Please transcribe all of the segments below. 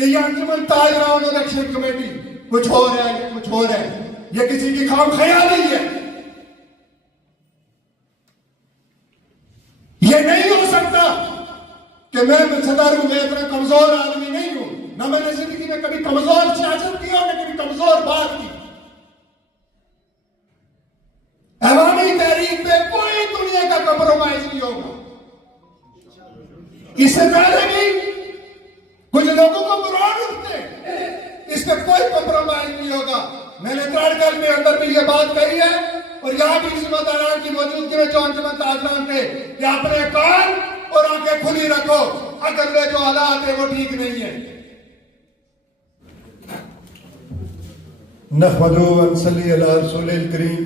कि ये अंजुमन ताजरान election committee कुछ हो रहा है, ये कुछ हो रहा है, ये किसी की खाम ख्याली है। ये नहीं हो सकता कि मैं सदर हूं, मैं इतना कमजोर आदमी नहीं हूं, ना मैंने जिंदगी में कभी कमजोर सियासत की और न कभी कमजोर बात की। अवामी तहरीक पे कोई दुनिया का कंप्रोमाइज नहीं होगा। इससे पहले भी कुछ लोगों को बुरान उठते, इसमें कोई कंप्रोमाइज नहीं होगा। मैंने त्राड़कल में अंदर भी ये बात कही है और यहाँ भी जिम्मेदारान की मौजूदगी में जो अंजुमन ताजरान थे कि अपने कान और आंखें खुली रखो, अगर वे जो हालात है वो ठीक नहीं है। नहमदु व नसल्ली अला रसूलिल करीम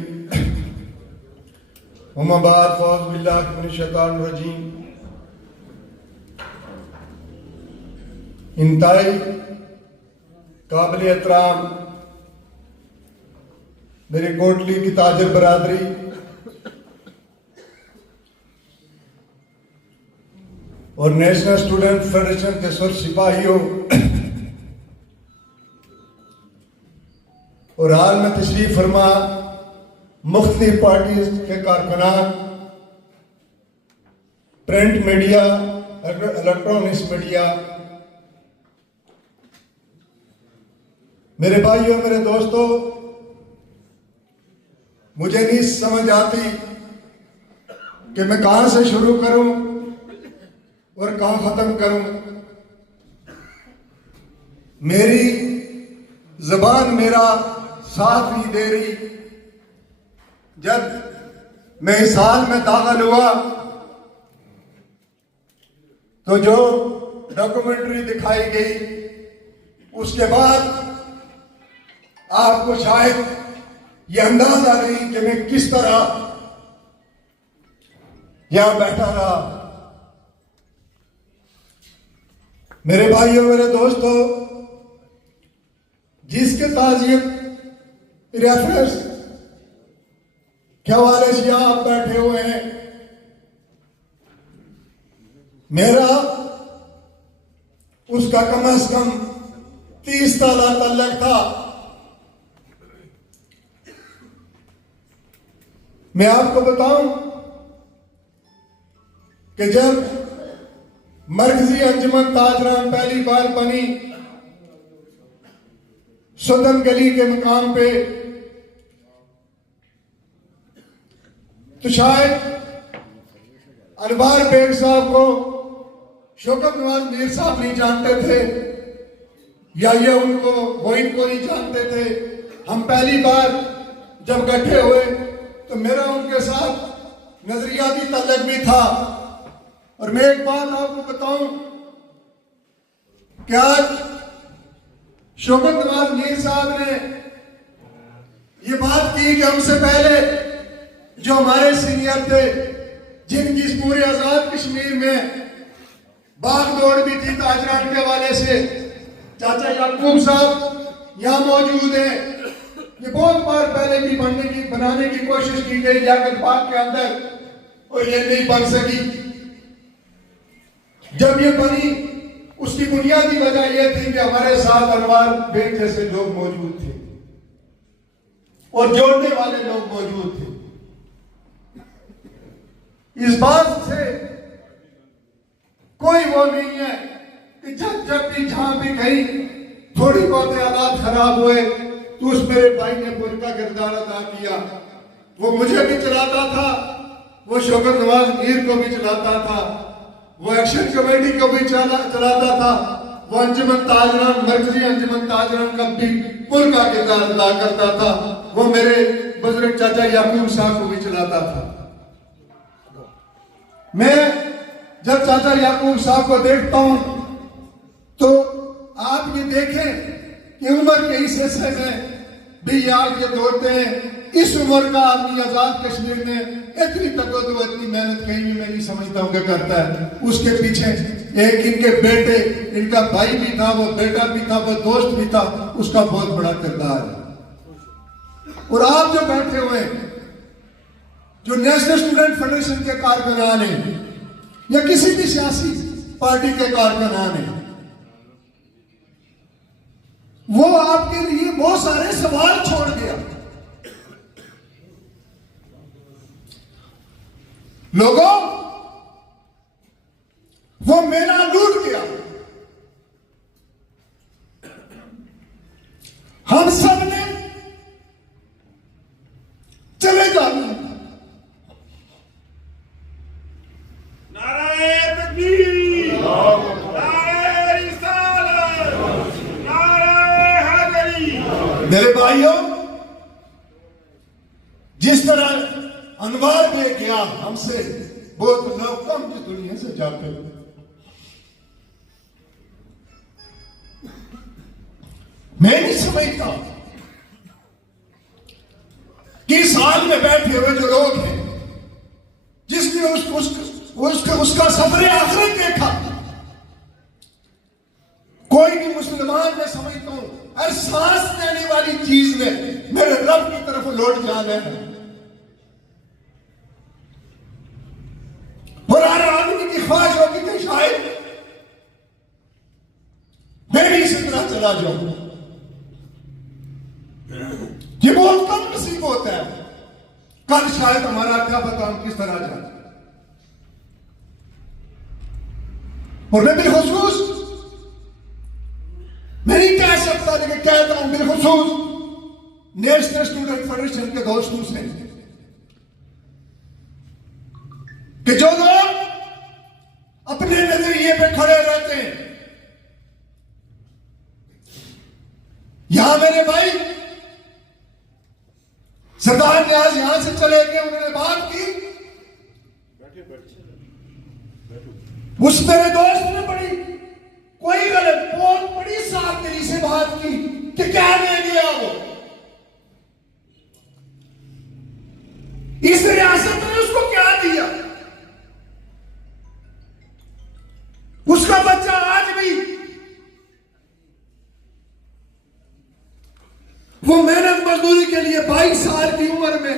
वम्मा बाद फौज़ बिल्लाहि मिनश शैतानिर रजीम। इंतहाई काबिल एहतराम मेरी कोटली की ताजर बरादरी, और नेशनल स्टूडेंट फेडरेशन के सुर सिपाहियों और हाल में तशरीफ फरमा मुख्तलिफ पार्टी के कारकुनान, प्रिंट मीडिया, इलेक्ट्रॉनिक्स मीडिया, मेरे भाइयों, मेरे दोस्तों, मुझे नहीं समझ आती कि मैं कहां से शुरू करूं और कहां खत्म करूं। मेरी जबान मेरा साथ नहीं दे रही। जब मैं इस हाल में दाखिल हुआ तो जो डॉक्यूमेंट्री दिखाई गई उसके बाद आपको शायद ये अंदाजा नहीं कि मैं किस तरह यहां बैठा रहा। मेरे भाइयों, मेरे दोस्तों, जिसके ताजियत रेफरेंस के हवाले से आप बैठे हुए हैं, मेरा उसका कम से कम 30 साल तल्लक था। मैं आपको बताऊं कि जब मरकजी अंजुमन ताजरान पहली बार बनी सदन गली के मुकाम पे, तो शायद अनवार बेग साहब को शौकत नवाज मीर साहब नहीं जानते थे, या ये उनको वो इनको नहीं जानते थे। हम पहली बार जब इकट्ठे हुए तो मेरा उनके साथ नजरियाती तल्लक भी था। और मैं एक बात आपको बताऊं कि आज शौकत नवाज मीर साहब ने ये बात की कि हमसे पहले जो हमारे सीनियर थे, जिनकी इस पूरे आजाद कश्मीर में भाग दौड़ भी थी ताजरान के हवाले से, चाचा याकूब साहब यहां मौजूद हैं। ये बहुत बार पहले भी बनाने की कोशिश की गई लियाकत बाग के अंदर, और ये नहीं बन सकी। जब ये बनी उसकी बुनियादी वजह यह थी कि हमारे साथ अनवार बेग जैसे लोग मौजूद थे और जोड़ने वाले लोग मौजूद थे। इस बात से कोई वो नहीं है कि जब भी जहां भी कहीं थोड़ी बहुत हालात खराब हुए तो उस मेरे भाई ने पुल का किरदार अदा किया। वो मुझे भी चलाता था, वो शौकत नवाज मीर को भी चलाता था, वो एक्शन कमेटी को भी चलाता था, वो अंजुमन ताजरान, मरकजी अंजुमन ताजरान का भी पुल का किरदार अदा करता था, वो मेरे बुजुर्ग चाचा याकूब साहब को भी चलाता था। मैं जब चाचा याकूब साहब को देखता हूं तो आप ये देखें कि उम्र के इस हिस्से में भी आज ये दौड़ते हैं। इस उम्र का आदमी आजाद कश्मीर में इतनी तकद्दुम, इतनी मेहनत कहीं भी मैं नहीं समझता हूं कि करता है। उसके पीछे एक इनके बेटे, इनका भाई भी था, वो बेटा भी था, वो दोस्त भी था, उसका बहुत बड़ा किरदार है। और आप जो बैठे हुए जो नेशनल स्टूडेंट फेडरेशन के कारकुनान हैं या किसी भी सियासी पार्टी के कारकुनान हैं, वो आपके लिए बहुत सारे सवाल छोड़ गया। लोगों, वो मेला लूट गया। हम सब ने चले जाना। नारे तकबीर, नारे रिसालत, नारे हैदरी। मेरे भाइयों, जिस तरह अनवर में गया हमसे, बहुत लोग कम इस दुनिया से जाते हैं। मैं नहीं समझता कि इस हाल में बैठे हुए जो लोग हैं, जिसने उसका सफर आखिरत देखा, कोई भी मुसलमान मैं समझता हूं हर सांस लेने वाली चीज में मेरे रब की तरफ लौट जाना है। और हर आदमी की ख्वाहिश होगी कि शायद मैं भी इसी तरह चला जाऊं। ये बहुत कम नसीब होता है। कल शायद हमारा क्या पता हम किस तरह जाए। और मैं बिलखुसूस मैं नहीं कह सकता, लेकिन कहता हूं बिलखुसूस नेशनल स्टूडेंट फेडरेशन के दोस्तों से कि जो लोग अपने नजरिए पे खड़े रहते हैं, यहां मेरे भाई सरदार न्याज यहां से चले गए, उन्होंने बात की। उस मेरे दोस्त ने बड़ी कोई गलत बहुत बड़ी साफ दिली से बात की कि क्या ले गया वो इस रियासत ने उसको क्या दिया। उसका बच्चा आज भी वो मेहनत मजदूरी के लिए 22 साल की उम्र में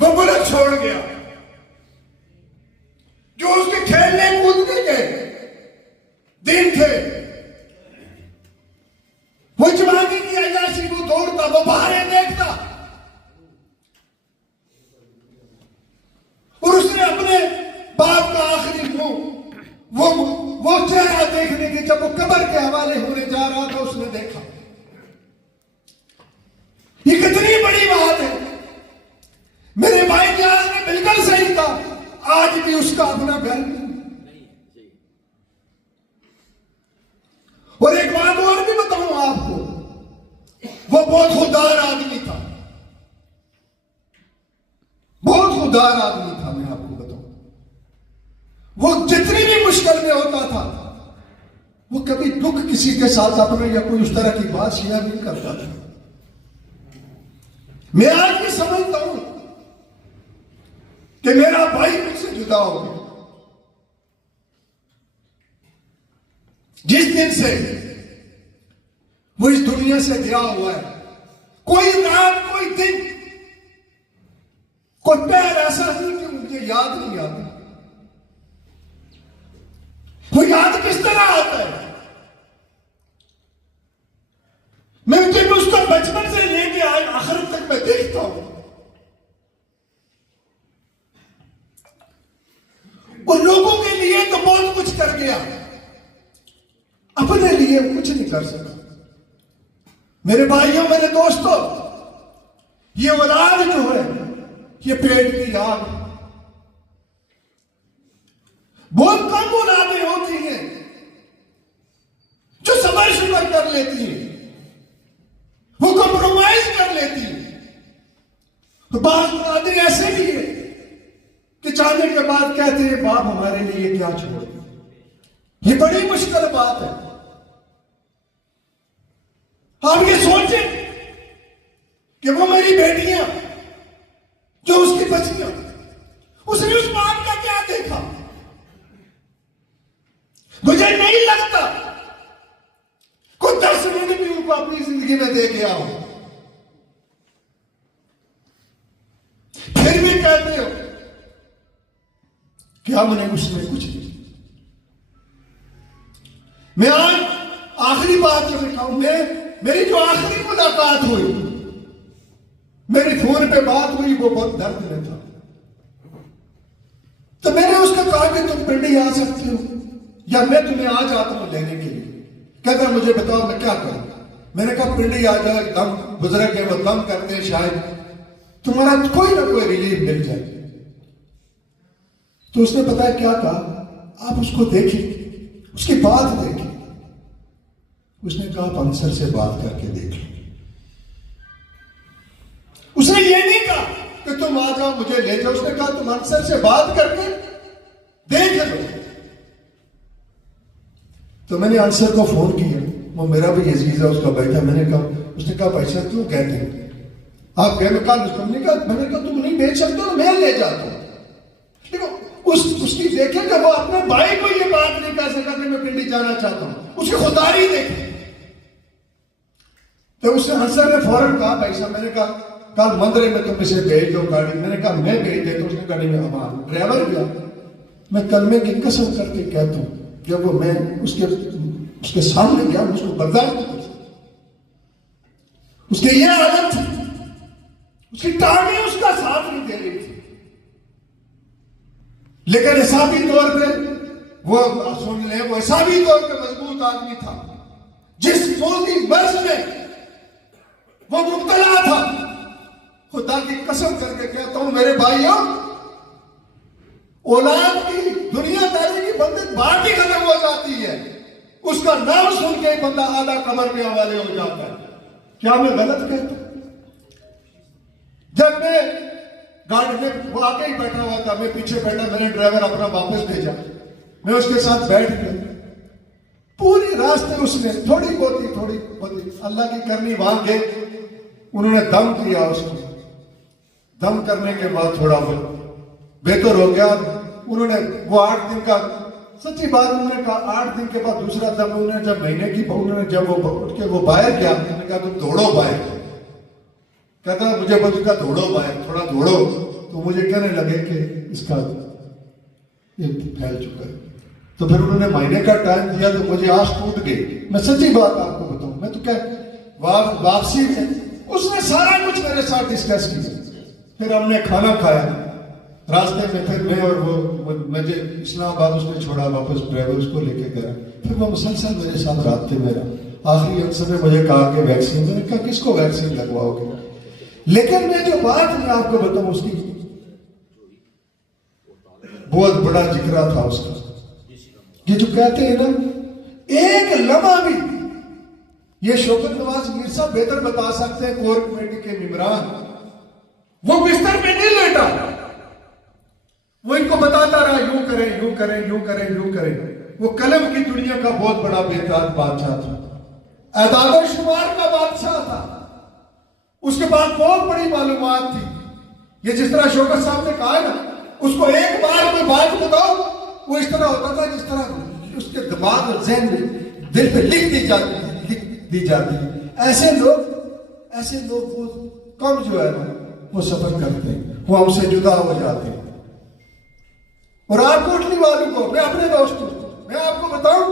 वो मुल्क छोड़ गया। जो उसके खेलने कूदने के दिन थे, वो जवानी की अयाशी, वो दौड़ता, वो बाहर देखता, और उसने अपने बाप का आखिरी मुंह वो चेहरा देखने के जब वो कब्र के हवाले होने जा रहा था, उसने देखा। ये कितनी बड़ी बात है। मेरे भाई न्याज ने बिल्कुल सही कहा, आज भी उसका अपना घर नहीं। और एक बात और भी बताऊं आपको, वो बहुत खुददार आदमी था, बहुत खुददार आदमी था। मैं आपको बताऊं, वो जितनी भी मुश्किल में होता था, वो कभी दुख किसी के साथ अपने या कोई उस तरह की बात शेयर नहीं करता था। मैं आज भी समझता हूं कि मेरा भाई मुझसे जुदा हो गया। जिस दिन से वो इस दुनिया से गया हुआ है, कोई रात, कोई दिन, कोई पैर ऐसा नहीं कि मुझे याद नहीं आता। वो याद किस तरह आता है? मैं जब उसको बचपन से लेके आज आखिर तक मैं देखता हूं, और लोगों के लिए तो बहुत कुछ कर गया, अपने लिए कुछ नहीं कर सका। मेरे भाइयों, मेरे दोस्तों, ये औलाद जो है, ये पेट की आग। बहुत कम औलादें होती हैं जो सबर शुक्र कर लेती हैं, वो कॉम्प्रोमाइज कर लेती हैं। तो बात औलादें ऐसे भी है कि जाने के बाद कहते हैं बाप हमारे लिए क्या छोड़ दिया। ये बड़ी मुश्किल बात है। आप ये सोचें कि वो मेरी बेटियां जो उसकी बच्चियां, उसने उस बाप का क्या देखा? मुझे नहीं लगता कोई 10 मिनट भी उनको अपनी जिंदगी में दे गया हो। फिर भी कहते हो क्या मैंने उसमें कुछ नहीं। मैं आज आखिरी बात जो मैं कहूं, मेरी जो आखिरी मुलाकात हुई, मेरी फोन पे बात हुई, वो बहुत दर्द में था। तो मैंने उसको कहा कि तुम पिंडी आ सकते हो या मैं तुम्हें आ जाता हूं लेने के लिए। कहता मुझे बताओ मैं क्या करूं। मैंने कहा पिंडी आ जाओ, दम बुजुर्ग है वो दम करते हैं, शायद तुम्हारा कोई ना कोई रिलीफ मिल जाए। तो उसने पता है क्या कहा, आप उसको देखिए, उसकी बात देखिए। उसने कहा आप अंसर से बात करके देख लो। उसने ये नहीं कहा कि तुम आ जाओ मुझे ले जाओ, उसने कहा तुम अंसर से बात करके देख लो। तो मैंने अंसर को फोन किया, वो मेरा भी अजीज है, उसका बेटा। मैंने कहा, उसने कहा पैसा क्यों कहते हैं आप गए? मैंने कहा तुम नहीं बेच सकते हो, मैं ले जाता हूं। देखो उसकी देखे कि वो अपने भाई को ये बात नहीं कह सका कि मैं पिंडी जाना चाहता हूं, उसकी खुदारी देखे। तो उसने अंसर ने फौरन कहा पैसा। मैंने कहा कल मंदिर में तुम इसे भेज दो गाड़ी। मैंने कहा मैं भेज देता हूं। उसने गाड़ी में हमारा ड्राइवर गया। मैं कलमे की कसम करके कहता हूं जब वो मैं उसके सामने गया, उसको बर्दाश्त नहीं कर सकता। उसकी यह हालत थी, उसकी टांगें उसका साथ नहीं दे रही थी। लेकिन हिसाबी तौर पे वो सुन ले, वो हिसाबी तौर पे मजबूत आदमी था। जिस फौजी मर्ज में वो मुब्तला था, खुदा की कसम करके कहता हूं मेरे भाइयों, औलाद की दुनियादारी की बंदे बात ही खत्म हो जाती है, उसका नाम सुन के बंदा आधा कमर में हवाले हो जाता है। क्या मैं गलत कहता हूं? जब मैं गाड़ी में, वो आगे ही बैठा हुआ था, मैं पीछे बैठा, मैंने ड्राइवर अपना वापस भेजा, मैं उसके साथ बैठ गया। पूरी रास्ते उसने थोड़ी बहुत अल्लाह की करनी वहां गए, उन्होंने दम किया उसको। दम करने के बाद थोड़ा बहुत बेहतर हो गया। उन्होंने वो 8 दिन का, सच्ची बात उन्होंने कहा 8 दिन के बाद दूसरा दम उन्होंने जब महीने की, उन्होंने जब वो उठ के वो बाहर गया, मैंने कहा तुम दौड़ो बाहर। कहता मुझे बोलता दौड़ो बाहर, थोड़ा दौड़ो। तो मुझे कहने लगे कि इसका ये फैल चुका है। तो फिर उन्होंने महीने का टाइम दिया, तो मुझे आस टूट गई। मैं सच्ची बात आपको बताऊं, मैं तो क्या वापसी में उसने सारा कुछ मेरे साथ डिस्कस किया। फिर हमने खाना खाया रास्ते में, फिर मैं और वो मुझे इस्लामाबाद उसने छोड़ा, वापस ड्राइवर उसको लेके गया। फिर वो मुसलसल मेरे साथ रास्ते में रहा। आखिरी अंसर ने मुझे कहा कि वैक्सीन, मैंने कहा किसको वैक्सीन लगवाओगे? लेकिन मैं जो बात मैं आपको बताऊं, उसकी बहुत बड़ा जिक्र था उसका। ये जो कहते हैं ना, एक लम्हा भी, ये शौकत नवाज मीर साहब बेहतर बता सकते हैं, कोर कमेटी के मेंबरान, वो बिस्तर पे नहीं लेटा, वो इनको बताता रहा यूं करें यूं करें यूं करें यूं करें। वो कलम की दुनिया का बहुत बड़ा बेताज बादशाह था, एदाद शुमार का बादशाह था। उसके बाद बहुत बड़ी मालूमात थी। ये जिस तरह शौकत साहब ने कहा ना, उसको एक बार कोई बात बताओ, वो इस तरह होता था जिस तरह उसके दिमाग और ज़हन में, दिल पे लिख दी जाती। ऐसे लोग वो कम जो है ना, वो सफर करते हैं, वो हमसे जुदा हो जाते हैं। और आप कोटली वालों को, मैं अपने दोस्तों, मैं आपको बताऊं,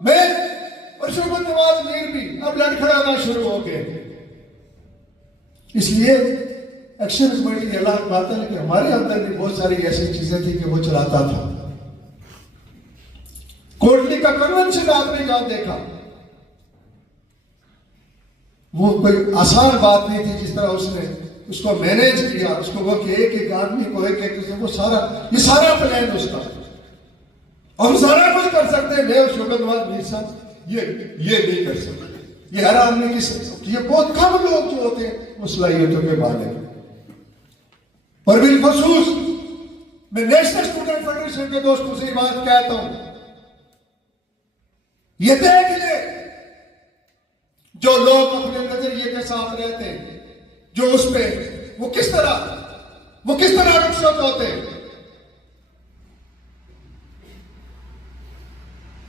मैं और शौकत नवाज मीर भी अब लड़खड़ाना शुरू हो गए। इसलिए एक्शन कमेटी अल्लाह बात है कि हमारे अंदर भी बहुत सारी ऐसी चीजें थी कि वो चलाता था। कोटली का कन्वेंशन आपने जहां देखा, वो कोई आसान बात नहीं थी। जिस तरह उसने उसको मैनेज किया, उसको वो कि एक आदमी को एक वो ये सारा प्लान उसका, हम सारा कुछ कर सकते हैं। मैं और शौकत नवाज मीर साहब ये नहीं कर सकते। ये हर आदमी की, ये बहुत कम लोग जो होते हैं वो सलाहियतों के मालिक। और बिलखसूस मैं नेशनल स्टूडेंट फेडरेशन के दोस्तों से बात कहता हूं, ये देख ले जो लोग अपने नजरिए के साथ रहते हैं, जो उस पे वो किस तरह रुखसत होते हैं।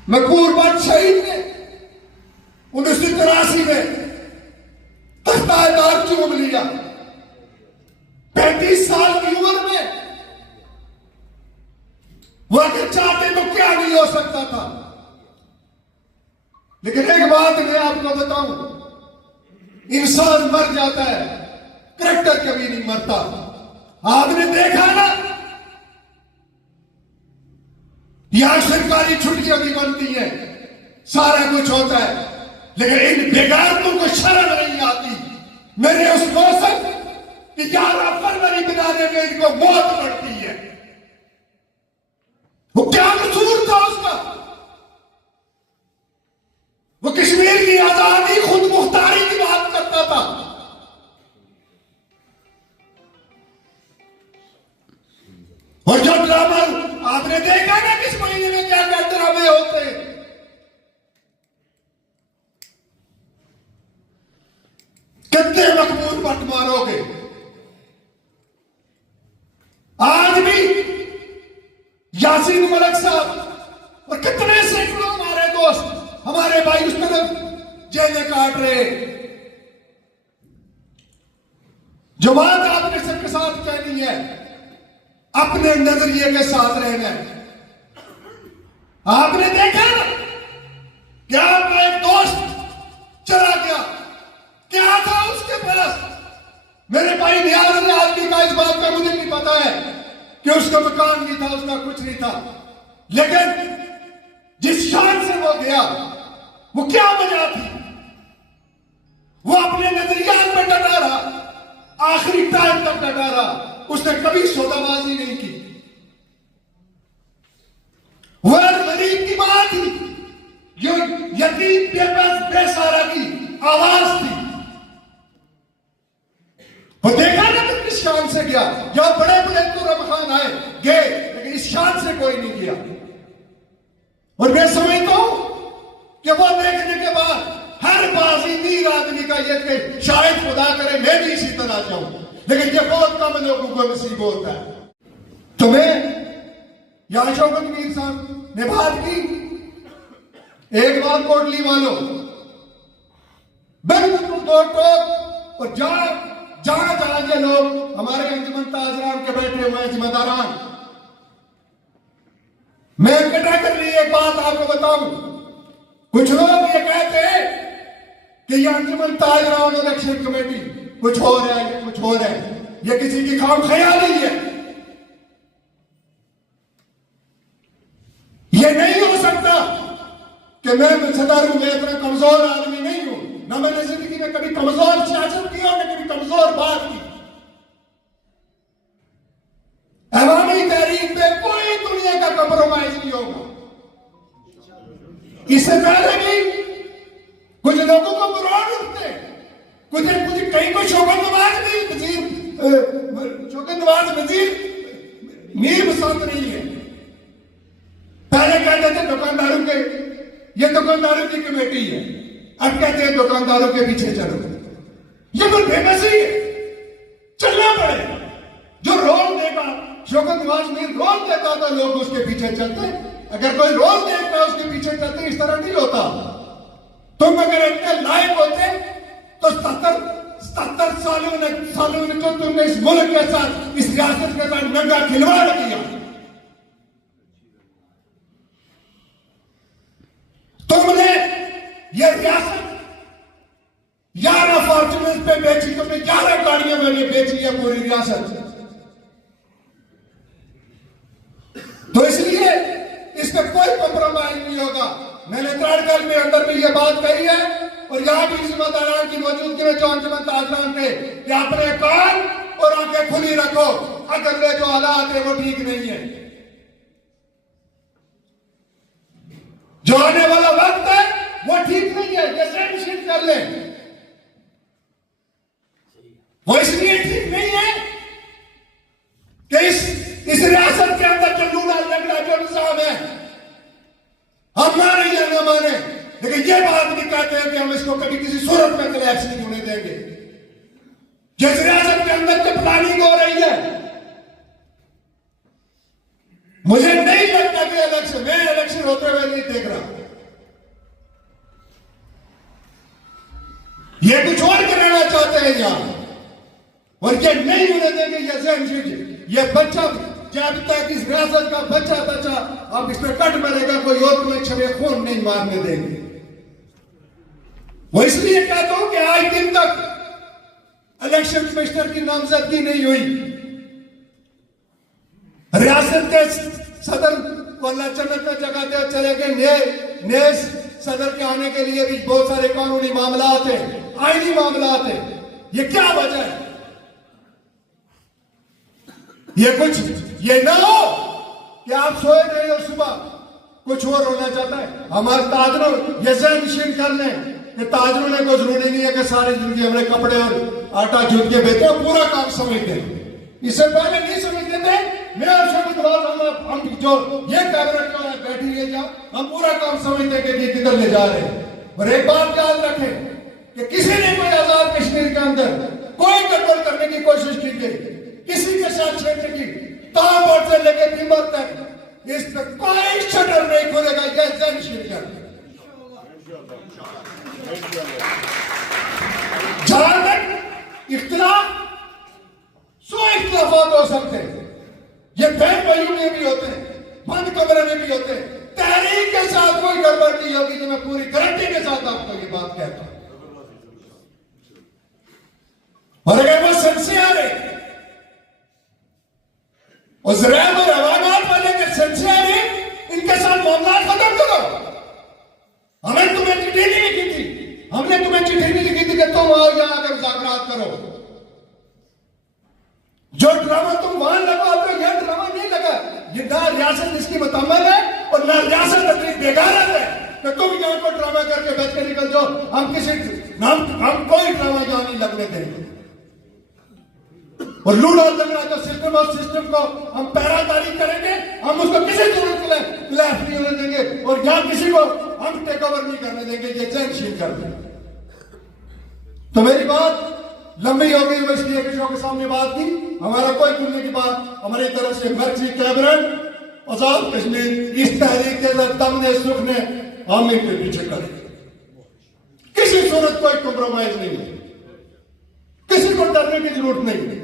मकबूल बट शहीद ने 1983 में तख्ता चूम लिया। 35 साल की उम्र में वो अगर चाहते तो क्या नहीं हो सकता था। लेकिन एक बात मैं आपको बताऊं, इंसान मर जाता है, करैक्टर कभी नहीं मरता। आपने देखा ना, यहां सरकारी छुट्टियां भी बनती हैं, सारा कुछ होता है, लेकिन इन बेगारतों को शर्म नहीं आती। मेरे उस मौसम कि 11 फरवरी बनाने में इनको मौत पड़ती है। वो क्या कसूर था उसका? वो कश्मीर की आजादी, खुद मुख्तारी की बात करता था। और जो ड्रामा आपने देखा ना किस महीने में क्या क्या ड्रामे होते हैं, कितने मकबूल पट मारोगे। आज भी यासीन मलिक साहब और कितने सैकड़ों हमारे दोस्त, हमारे भाई उस तरफ जेलें काट रहे। जो बात आपने सबके साथ कहनी है, अपने नजरिए के साथ रहना है। आपने देखा ना कि आपका एक दोस्त चला गया, क्या था उसके पास? मेरे भाई नियाज ने आदमी का इस बात का मुझे नहीं पता है कि उसका मकान नहीं था, उसका कुछ नहीं था, लेकिन जिस शान से वो गया, वो क्या वजह थी? वो अपने नजरियात में डटा रहा, आखिरी टाइम तक डटा रहा। उसने कभी सौदाबाजी नहीं की। वह गरीब की बात थी, जो यतीम बेबस बेसहारा की आवाज थी। वो देखा ना कि किस शान से गया। जहां बड़े बड़े तुरम खान आए गए, लेकिन इस शान से कोई नहीं गया। और मैं समझता हूं कि वो देखने के बाद हर बाजी नीर आदमी का ये कि शायद खुदा करे मैं भी इसी तरह जाऊं, लेकिन ये बहुत कम लोगों को नसीब होता है। तो मैं यहां शौकत मीर साहब ने बात की, एक बात कोटली वालों, बिल्कुल दो टोक। और जहां जहां ये लोग हमारे अंजुमन ताजरान के बैठे हुए हैं जिम्मेदारान, मैं इकट्ठा कर रही एक बात आपको बताऊं। कुछ लोग ये कहते हैं कि ये अंजुमन ताजरान इलेक्शन कमेटी कुछ हो रहा है, कुछ हो रहा है, ये किसी की खाम ख्याली है। ये नहीं हो सकता कि मैं सदर हूं, मैं इतना कमजोर आदमी नहीं हूं, ना मैंने जिंदगी में कभी कमजोर सियासत की और न कभी कमजोर बात की। अवामी तहरीक में कोई दुनिया का कंप्रोमाइज नहीं होगा। इससे पहले भी कुछ लोगों को बुरान उठते, कुछ कहीं को शौकत नवाज वजीर मीर पसंद नहीं है। पहले कहते थे दुकानदारों के, ये दुकानदारों की कमेटी है, अब कहते हैं दुकानदारों के पीछे चलो। ये कोई बेबसी है, चलना पड़ेगा। जो रोल देगा, शौकत नवाज मीर रोल देता था, लोग उसके पीछे चलते। अगर कोई रोल देखता है उसके पीछे चलते, इस तरह नहीं होता। तुम अगर इतने लायक होते तो 77 सालों में तो तुमने इस मुल्क के साथ, इस रियासत के साथ नंगा खिलवाड़ किया। तुमने ये रियासत 11 फॉर्चूनर पे बेची, तुमने 11 गाड़ियां मैंने बेची है पूरी रियासत। तो इसलिए इसमें कोई कॉम्प्रोमाइज नहीं होगा। मैंने त्राड़कल में अंदर भी ये बात कही है, और यहां भी जिम्मेदारान की मौजूदगी में जो अंजुमन ताजरान थे कि अपने कान और आंखें खुली रखो, अगर ये जो हालात है वो ठीक नहीं है। जो आने वाला वक्त है वो ठीक नहीं है, ये सेंशन कर ले। वो इसलिए ठीक नहीं है कि इस रियासत के अंदर जो लूला लगड़ा जो निजाम है, हम माने या न माने, लेकिन ये बात नहीं कहते हैं कि हम इसको कभी किसी सूरत में कलेक्स नहीं होने देंगे। जिस रियासत के अंदर जो प्लानिंग हो रही है, मुझे नहीं लगता कि मैं इलेक्शन होते हुए नहीं देख रहा। ये कुछ और कराना चाहते हैं यहां, और ये नहीं होने देंगे। ये बच्चा, जब तक इस रियासत का बच्चा अब इस पर कट मरेगा, कोई और तुम्हें छवे खून नहीं मारने देंगे। वो इसलिए कहता हूं कि आज दिन तक इलेक्शन कमिश्नर की नामजदगी नहीं हुई। रियासत के सदर को अल्लाह जन्नत में जगह दे चले गए। नए सदर के आने के लिए भी बहुत सारे कानूनी मामला हैं, आईनी मामला हैं। ये क्या वजह है? ये ना हो कि आप सोए रहे हो, सुबह कुछ और होना चाहता है। हमारे ताजरों ये जहन नशीन कर लें कि ताजरों ने कोई जरूरी नहीं है कि सारी जिंदगी हमने कपड़े और आटा जूत के बेचे, पूरा काम समझते हैं। इससे पहले नहीं समझते थे। मैं और हम जो ये कैबिनेट में बैठी है, हम पूरा काम समझते हैं कि किधर ले जा रहे हैं। और एक बात याद रखें कि किसी ने कोई आजाद कश्मीर के अंदर कोई गड़बड़ करने की कोशिश की गई, किसी के साथ छेड़ने की, ताबड़ से लेकर कीमत तक, इस पर कोई शटर नहीं खुलेगा। जय श्रीराम। जहां तक इख्तिलाफ, सौ इख्तिलाफात हो सकते हैं, ये बहन भाइयों में भी होते हैं, बंद कमरे में भी होते हैं। तहरीक के साथ कोई गड़बड़ नहीं होगी, तो मैं पूरी गारंटी के साथ आपको ये बात कहता हूं। और अगर वो सिंसियर है, और ज़राअत और हवालात वाले के सिंसियर है, इनके साथ मामला खत्म करो। हमें तुम्हें चिट्ठी नहीं लिखी थी, हमने तुम्हें चिट्ठी नहीं लिखी थी कि तुम आओ यहां आकर मुज़ाकरात करो। जो ड्रामा तुम वहां लगाते हो, यह ड्रामा नहीं लगा। ये ना रियासत इसकी मुतम्मल है और ना रियासत अपनी बेगारत है कि तुम यहां को ड्रामा करके बैठ के निकल जाओ। हम कोई ड्रामा यहां नहीं लगने देंगे। और लूट और झगड़ा तो सिस्टम और सिस्टम को हम पैरादारी करेंगे, हम उसको किसी जरूरत के लिए खिलाफ नहीं होने देंगे और यहां किसी को हम टेक ओवर नहीं करने देंगे। ये जहनशील कर देंगे। तो मेरी बात लंबी हो गई, मैं इसलिए किसी के सामने बात की। हमारा कोई खुलने की बात हमारी तरफ से मर्जी कैबिनेट आजाद कश्मीर इस तहरीक के दम ने सुख ने हम इनके पीछे करें। किसी सूरत कोई कॉम्प्रोमाइज नहीं है, किसी को डरने की जरूरत नहीं है।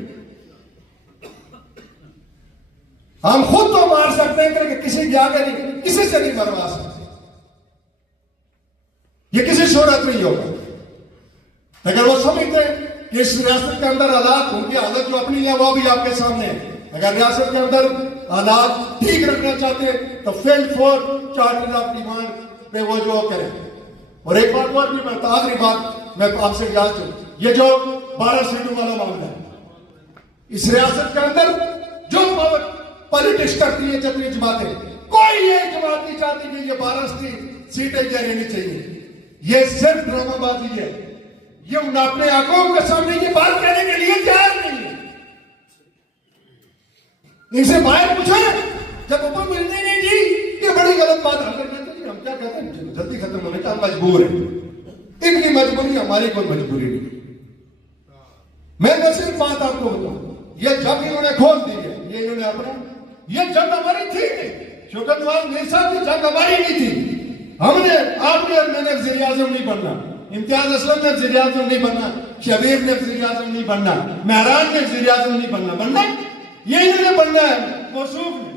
हम खुद तो मार सकते हैं कि किसी के आगे नहीं, किसी से नहीं मरवा सकते। ये किसी सूरत नहीं होगा। अगर वो समझते हैं कि इस रियासत के अंदर हालात, उनकी हालत जो अपनी है वो भी आपके सामने है। अगर रियासत के अंदर हालात ठीक रखना चाहते हैं तो fail for charter of demand पे वो जो करें। और एक बात और भी मैं आखिरी बात मैं आपसे याद करूं, ये जो 12 सीटों वाला मामला है, इस रियासत के अंदर जो पावर पॉलिटिक्स करती है जितनी जमातें, कोई ये जमात नहीं चाहती कि ये 12 सीटें क्या रहनी चाहिए। ये सिर्फ ड्रामाबाजी है। ये उन अपने आंखों के सामने ये बात कहने के लिए तैयार नहीं है। इनसे बाहर पूछा जब ऊपर मिलने नहीं जी, ये बड़ी गलत बात हम क्या कहते हैं, जल्दी खत्म होने का हम मजबूर है। इनकी मजबूरी, हमारी कोई मजबूरी नहीं। मैं सिर्फ बात आपको बताऊं, ये जंग इन्होंने खोल दी है, ये इन्होंने अपना, ये जंग हमारी थी नहीं। शौकत नवाज मेरे साथ की जंग हमारी नहीं थी। हमने, आपने और मैंने वज़ीर आज़म नहीं बनना, इम्तियाज असलम ने वज़ीर आज़म नहीं बनना, शबीर ने वज़ीर आज़म नहीं बनना, महराज ने वज़ीर आज़म नहीं बनना, ये इन्होंने बनना है मौसूफ ने।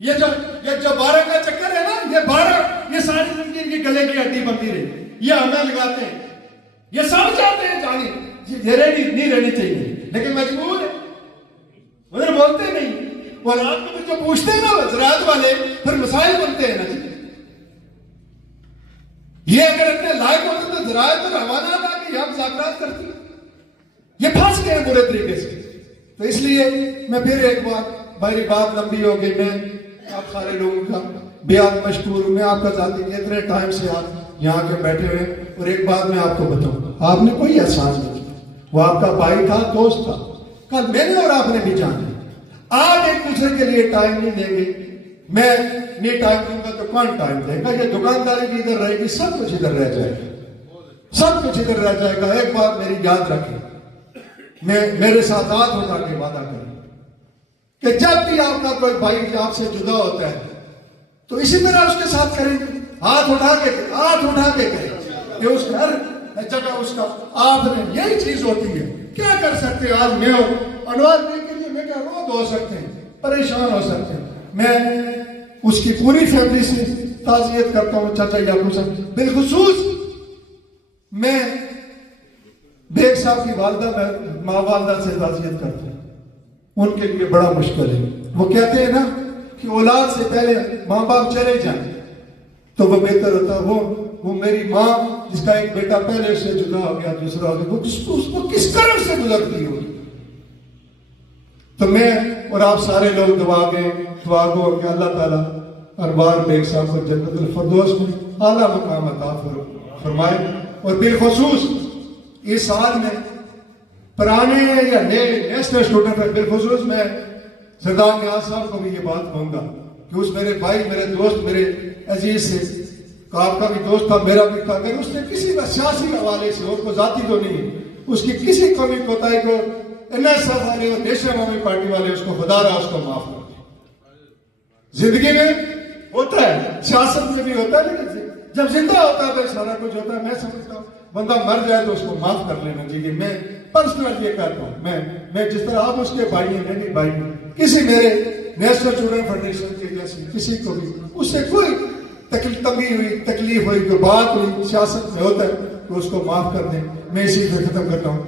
ये जो 12 का चक्कर है ना, ये 12 ये सारी जिंदगी इनकी गले की हड्डी बनती रही। ये हमें लगाते हैं, ये सब चाहते हैं जाने ये नहीं रहनी चाहिए, लेकिन मजबूर है, उधर बोलते नहीं। और आपको जो पूछते हैं ना ज़राअत वाले, फिर मसाइल बनते हैं ना जी। ये अगर इतने लायक होते तो ज़राअत और हवाला आके हम मुज़ाकरात करते, ये फंस गए बुरे तरीके से। तो इसलिए मैं फिर एक बार, मेरी बात लंबी हो गई, मैं आप सारे लोगों का बेहद मशकूर हूं। मैं आपका जाती इतने टाइम से आप यहाँ के बैठे हुए। और एक बात मैं आपको बताऊं, आपने कोई एहसास नहीं किया, वो आपका भाई था, दोस्त था। कल मैंने और आपने भी जाना, आज एक दूसरे के लिए टाइम नहीं देंगे। मैं नहीं टाइम दूंगा तो कौन टाइम देगा। ये दुकानदारी भी इधर रहेगी, सब कुछ इधर रह जाएगा, सब कुछ इधर रह जाएगा। एक बात मेरी याद रखें, मेरे साथ हाथ उठा के वादा करें कि जब भी आपका कोई भाई आपसे जुदा होता है तो इसी तरह उसके साथ करेंगे, हाथ उठा के करें कि उस हर जगह उसका आपने, यही चीज होती है। क्या कर सकते हैं आज मैं अनुवाद के लिए, मैं क्या रोग हो सकते हैं, परेशान हो सकते हैं। मैं उसकी पूरी फैमिली से ताज़ियत करता हूँ, चाचा याकूब साहब बिलखुसूस मैं बेग साहब की वालदा माँ वालदा से ताज़ियत करता हूँ, उनके लिए बड़ा मुश्किल है। वो कहते हैं ना कि औलाद से पहले माँ बाप चले जाएं तो वो बेहतर होता। वो मेरी माँ जिसका एक बेटा पहले से जुदा हो गया, दूसरा हो गया, वो उसको किस तरह से गुजरती होगी। तो मैं और आप सारे लोग दुआ गो कि अल्लाह ताला अरबार बेग साहब को जन्नतुल फिरदौस में आला मकाम अता फरमाए। और बिलखुसूस इस साल में पुराने या नए नेशनल स्टूडेंट है, बिलखुसूस मैं सरदार नियाज साहब को भी ये बात कहूंगा कि उस मेरे भाई, मेरे दोस्त, मेरे अजीज से, आपका भी दोस्त था, मेरा भी था, अगर उसने किसी का सियासी हवाले से, और को जाती तो नहीं, उसकी किसी कमी कोताही को NSF वाले और नेशनल अवामी पार्टी वाले उसको खुदा रहा उसको माफ कर दे। जिंदगी में होता है, सियासत में भी होता है, लेकिन जब जिंदा होता है तो सारा कुछ होता है। मैं समझता हूँ बंदा मर जाए तो उसको माफ कर लेना चाहिए। मैं पर्सनल ये कहता हूँ, मैं जिस तरह आप उसके भाई हैं, मैं भी भाई हूँ, किसी मेरे नेशनल स्टूडेंट फेडरेशन के जैसे किसी को भी उससे कोई तकलीफ हुई, कोई बात हुई, सियासत में होता है तो उसको माफ कर दें। मैं इसी पे खत्म करता हूँ।